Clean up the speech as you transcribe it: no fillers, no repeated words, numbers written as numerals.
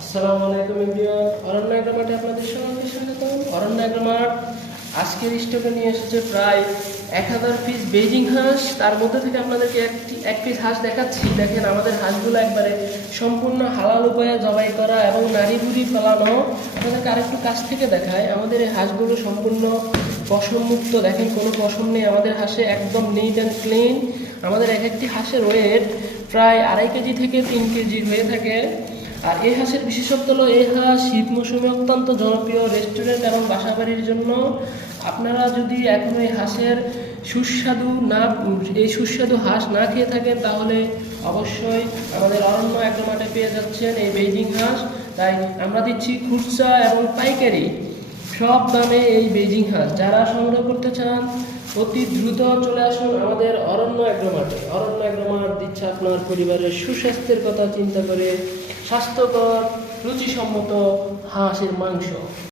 আসসালামু আলাইকুম এভরিওয়ান, অরণ্য এগ্রোমার্টে আপনাদের সবাইকে স্বাগতম। অরণ্য এগ্রোমার্ট আজকের স্টকে নিয়ে এসেছে প্রায় 1000 পিস বেজিং হাঁস। তার মধ্যে থেকে আপনাদেরকে এক পিস হাঁস দেখাচ্ছি। দেখেন আমাদের হাঁসগুলো একবারে সম্পূর্ণ হালাল উপায়ে জবাই করা এবং নাড়ি ভুড়ি ফেলানো। আপনাদেরকে আরেকটু কাছ থেকে দেখায়। আমাদের এই হাঁসগুলো সম্পূর্ণ পশম মুক্ত, দেখেন কোনো পশম নেই আমাদের হাঁসে, একদম নিট অ্যান্ড ক্লিন। আমাদের এক একটি হাঁসের ওয়েট প্রায় 2.5 কেজি থেকে 3 কেজি হয়ে থাকে। আর এই হাঁসের বিশেষত্ব হলো এই হাঁস শীত মৌসুমে অত্যন্ত জনপ্রিয় রেস্টুরেন্ট এবং বাসাবাড়ির জন্য। আপনারা যদি এখন এই হাঁসের সুস্বাদু হাঁস না খেয়ে থাকেন তাহলে অবশ্যই আমাদের অরণ্য এগ্রোমার্টে পেয়ে যাচ্ছেন এই বেজিং হাঁস। তাই আমরা দিচ্ছি খুচরা এবং পাইকারি সব দামে এই বেজিং হাঁস। যারা সংগ্রহ করতে চান অতি দ্রুত চলে আসুন আমাদের অরণ্য এগ্রোমার্টে। অরণ্য এগ্রোমার্ট দিচ্ছে আপনার পরিবারের সুস্বাস্থ্যের কথা চিন্তা করে স্বাস্থ্যকর রুচিসম্মত হাঁসের মাংস।